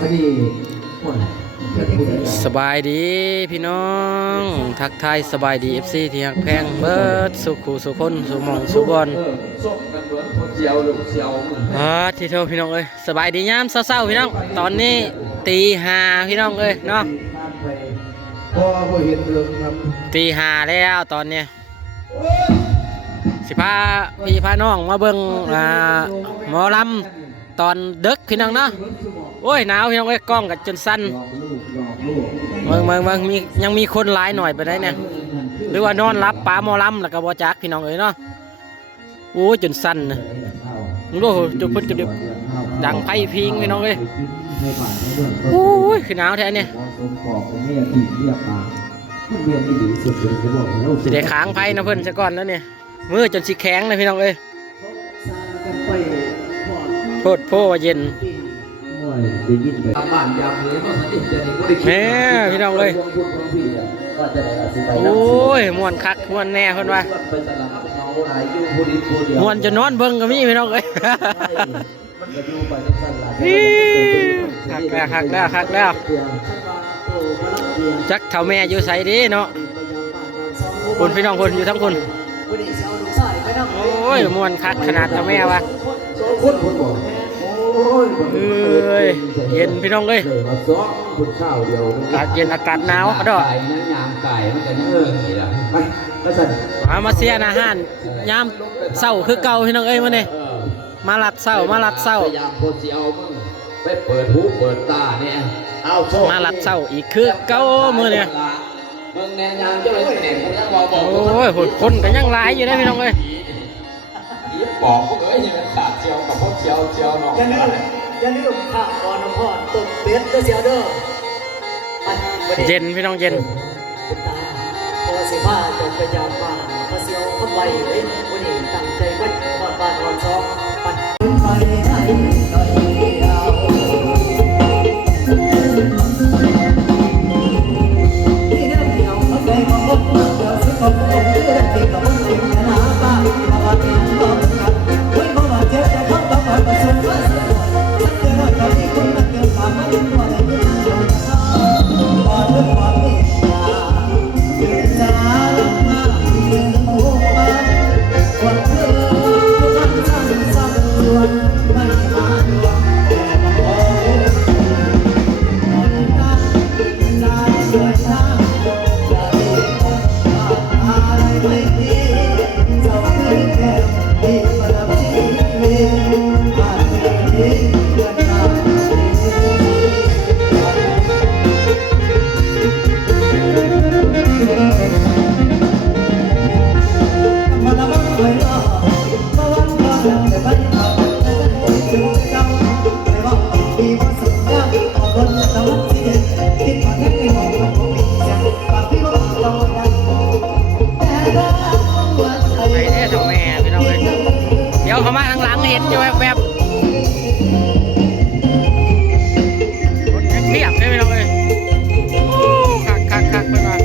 อันนี้หมดเป็นสบายดีพี่น้อง ทักทายสบายดี FC ที่ฮักแพงเบิดสุขูสุคนสุมองสุบอลอ่าที่เท่าพี่น้องเอ้ยสบายดียามเศร้าๆพี่น้อง ตอนนี้ตีห้าพี่น้องเอ้ยเนาะตีห้าแล้วตอนเนี้ยสิพาพี่พาน้องมาเบิ่งอ่าหมอลำตอนดึกพี่น้องเนาะ โอ้ยหนาวพี่น้องเอ้ยกล้องกับจนสั่นเมืองเมืองเมืองมียังมีคนหลายหน่อยไปได้เนี่ยหรือว่านอนรับป้าหมอลำแล้วก็บอจักพี่น้องเอ้ยเนาะโอ้ยจนสั่นนะมึงดูจุดพุ่นจุดเดียวดังไพ่พิงพี่น้องเอ้ยโอ้ยคือหนาวแท้เนี่ยหมอสมปอกเป็นแม่ที่เรียกมามันเรียนที่ดีสุดเลยจะบอกแล้วสิได้ค้างไพ่นะเพิ่อนซะก่อนแล้วเนี่ยมือจนสิแข็งเลยพี่น้องเอ้ยกันไปพอดโคตรโพว่าเย็นโอ้ยได้ยินไปบ้านยามเย็น แหม่พี่น้องเอ้ยวงบุญของพี่อะว่าจะได้อาศัยไปโอ้ยม่วนคักม่วนแน่เพิ่นว่าไปตลาดเงาหลายอยู่ผู้ดีผู้เดียวม่วนจะนอนเบิ่งก็มีพี่น้องเอ้ยมันก็อยู่ไปจังซั่นล่ะอิ๊วคักแล้วคักแล้วคักแล้ว จักเท่าแม่อยู่ไสเดีเนาะคุณพี่น้องคนอยู่ทั้งคนโอ้ยม่วนคักขนาดเท่าแม่วะ เอ้ยเย็นพี่น้องเอ้ยเลยมาซ้อมคุณข้าวเดียวอากาศเย็นอากาศหนาวกระดอกไก่นั้นยามไก่มันก็ยังเออนี่ล่ะไปก็สั่นมามาเสียอาหารยามเศร้าคือเก่าพี่น้องเอ้ยมาเนี่ยเออมาลัดเศร้ามาลัดเศร้าพยายามโคตรสิเอามึงไปเปิดหูเปิดตาเนี่ยเอาโชคมาลัดเศร้าอีกคือเก่ามือเนี่ยมึงแนยามเจ้าเลยแหน่งเขายังบอกบอกโอ้ยคนคนก็ยังหลายอยู่นะพี่น้องเอ้ย ผีบอกพวกเอ้ยอย่าเป็นขาดเชียวกับพวกเชียวเชียวเนาะอย่าลืมอย่าลืมข้าวบอน้ำพอดต้มเป็ดเด้อเสียวเด้อไปวันนี้เย็นพี่น้องเย็น คุณตาพอสิผ้าจะพยายามมาพอเสียวเข้าไปเลยวันนี้ตั้งใจไว้ทอดบ้านทอดซองไปไปให้หน่อยเดียว วั นอยู่แวบๆรถยังเรียบเลยคักคักคักเพิ่นว่า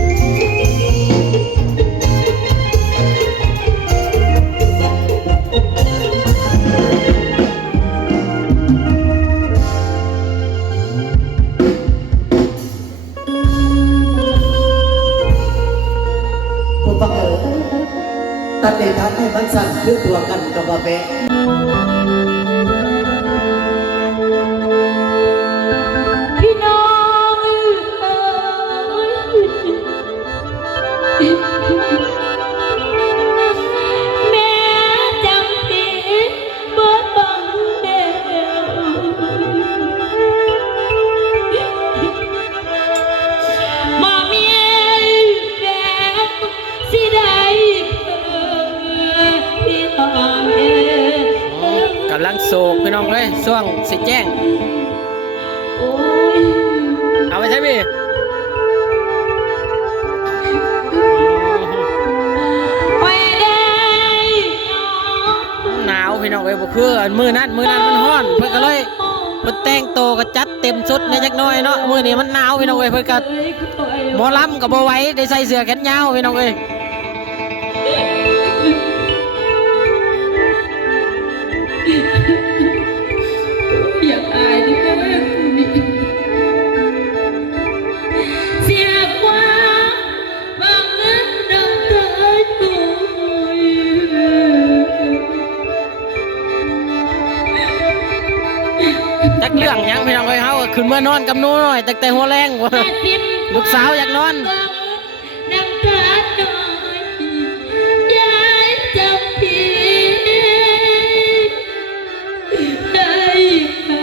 ผู้บังเอิญตัดเดทันให้มันสั่นคือตัวกันกับว่าแบ เอ้ยบ่คืออันมือนั้นมือนั้นมันห้อน เพิ่นก็เลยเพิ่นแต่งโตก็จัดเต็มชุดในจักน้อยเนาะมือนี้มันหนาวพี่น้องเอ้ยเพิ่นก็หมอลำกับโบไว้ได้ใส่เสื้อแขนยาวพี่น้องเอ้ย มานอนกับหนูหน่อยตั้งแต่หัวแรงแม่สิ้นลูกสาวอยากนอนน้ำตาหน่อยยายจำพี่ให้ใคร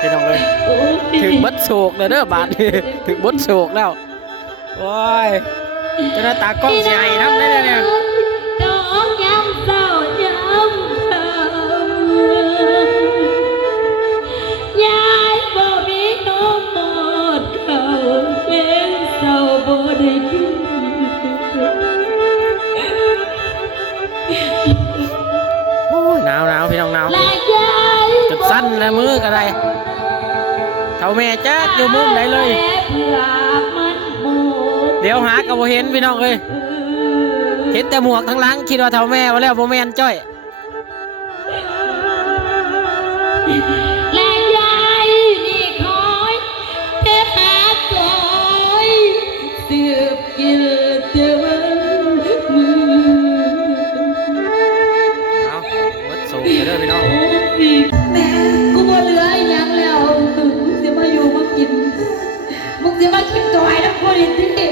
พี่น้องเอ้ยโอ้ยถึงบัดโศกแล้วเด้อบาดนี้ถึงบัดโศกแล้ว โอ้ยเจะหน้าตากล้องสิให้นำได้เนี่ย อยู่มุมไหนเลย เดี๋ยวหาก็บ่เห็นพี่น้องเอ้ยเห็นแต่หมวกทั้งหลังคิดว่าเท่าแม่มาแล้วโบแมนจ้อย อ้ทั้งคนที่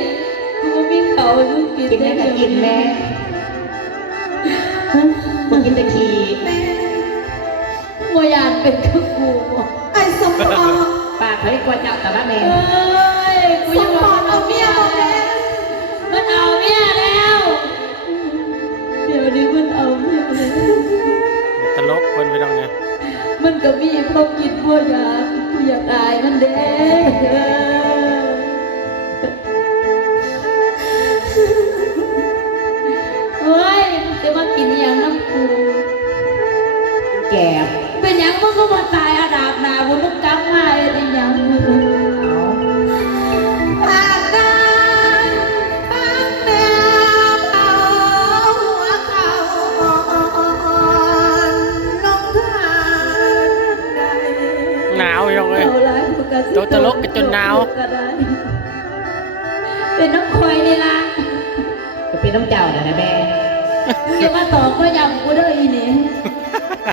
กูมีเขาวให้มึงกินกินได้ก็กินแม่มึงกินแต่ขี้บ่อยากเป็นคือกูไอ้สมปองปากเฮ้ยกว่าเจ้าแต่ละแม่เอ้ยกูยังว่ามันเอาเมียบ่แม่มันเอาเมียแล้ว เดี๋ยวนี้มันเอาเมียแล้วตลกคนพี่น้องเนี่ยมันก็มีพวกกินพวยากกูอยากอายมันเด้เแก่เป็นหยังมึงก็มาตายอาดาบหนาบุมึงกำมาไอ้หยังมึงปากกาปากแมวเอาหัวเขาอ่อนน้องทานใดหนาวพี่น้องเอ้ยเอาหลายผู้กะสิโตตลกกันจนหนาวก็ได้เป็นน้องคอยนี่ล่ะจะเป็นน้ำเจ้าน่ะนะแม่อย่ามาตอบว่ายำกูเด้ออีนี่นี่ตอนนี้นะ ต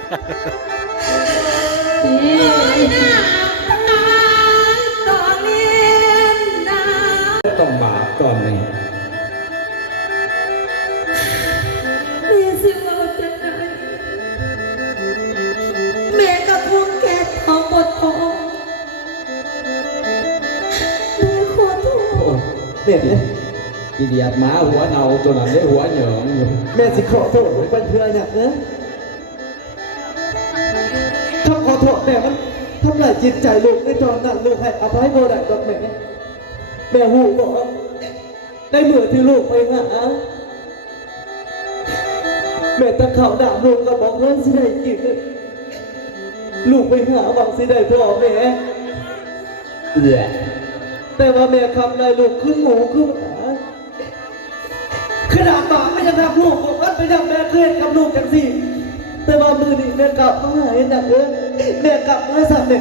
้องบาปก่อนไหมมีสิเราจะได้แม่กับพวกแกทองหมดทองแม่ขอโทษโอ้เด็ดเลยอีเดียดหมาหัวเนาตัวนั้นได้หัวเหยิงอยู่แม่สิขอโทษเป็นเพื่อนเนี่ยเนอะถ้าขอโทษแม่มันทำลายจิตใจลูกในตอนนั้นลูกให้อภัยโมได้ดอกแม่แม่หูบอกว่าในเมื่อที่ลูกไปหาแม่ตะเขาด่าลูกก็บอกว่าสิได้กินเลยลูกไปหาหวังสิได้พ่อแม่เอือแต่ว่าแม่คำนายลูกขึ้นหมูขึ้นหมาขนาดหมาไม่ยังทำลูกบอกว่าไปทำแม่เครียดกับลูกจังสิ แต่ว่ามือนี่แม่กลับมาหายหนักเลยแม่กลับมาสั่งแม่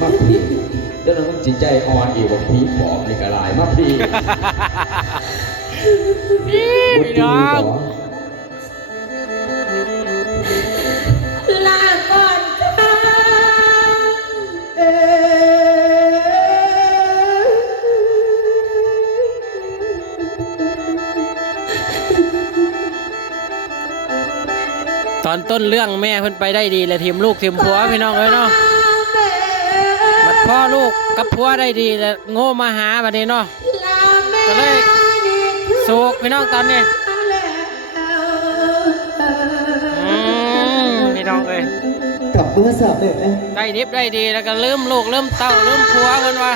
มาพี่เดี๋ยวเราต้องจิตใจอ่อนอีกว่าพี่ปอบนี่ก็หลายมาพี่พี่น้อง อนต้นเรื่องแม่เพิ่นไปได้ดีเลยทีมลูกทีมผัวพี่น้องเอ้ยเนาะบัดพ่อลูกกับผัวได้ดีแล้วโง่มาหาบัดนี้เนาะลาแม่ก็เลยโศกพี่น้องตอนนี้อืมพี่น้องเอ้ยกลับมาสั่งแม่ได้ดิบได้ดีแล้วก็ลืมลูกลืมเต้าลืมผัวเพิ่นว่า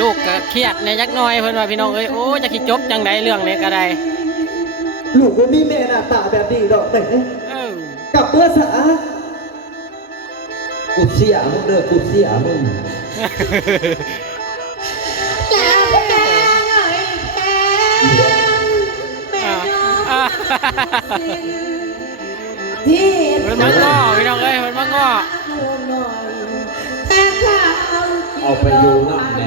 ลูกก็เครียดในยักหน้อยเพิ่นว่าพี่น้องเอ้ยโอ้จะคิดจบจังไดเรื่องนี้ก็ได้ ลูกว่ามีแม่หน้าตาแบบนี้ดอกแม่เออกลับมาสากูเสียมึงเด้อกูเสียมึงอ่าที่เพิ่นมาง้อพี่น้องเอ้ยเพิ่นมาง้อแต่ข้าเอาไปดูน้ำแน่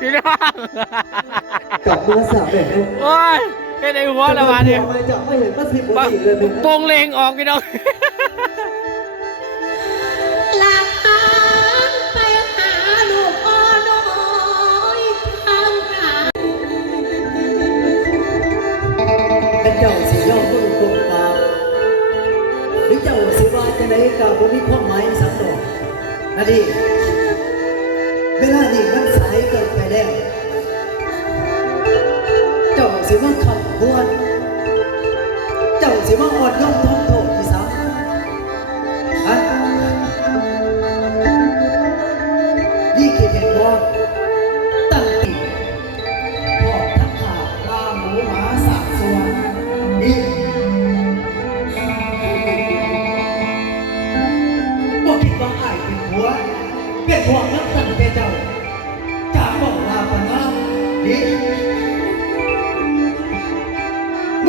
พี่น้องกลับมาสามแบบนี้โอ้ยเป็นไอ้หัวแล้วมาเนี่ยทำไมจะไม่เห็นมาสิบกว่าปีเลยเนี่ยโปงเลงออกพี่น้อง น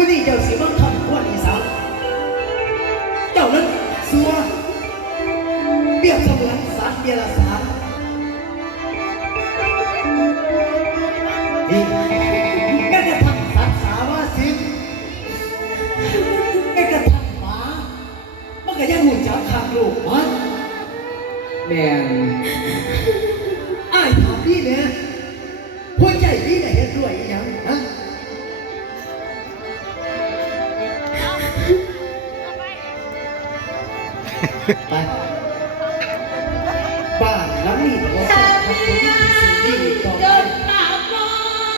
นี้เจ้าสิมาคำควรอีสานเจ้านั้นสัวเปรียบเสมือนสารเดียรสารนี่แม้กระทั่งสัตว์สาวาสิงแม้กระทั่งหมามันก็ยังหูจักขังลูกมันแม่นอ้ายถามพี่เนี่ยหัวใจพี่เนี่ยเห็นด้วยอีหยังฮะ ไปบ้านหลังนี้ของเราสองคนที่มีสิ่งดีต่อ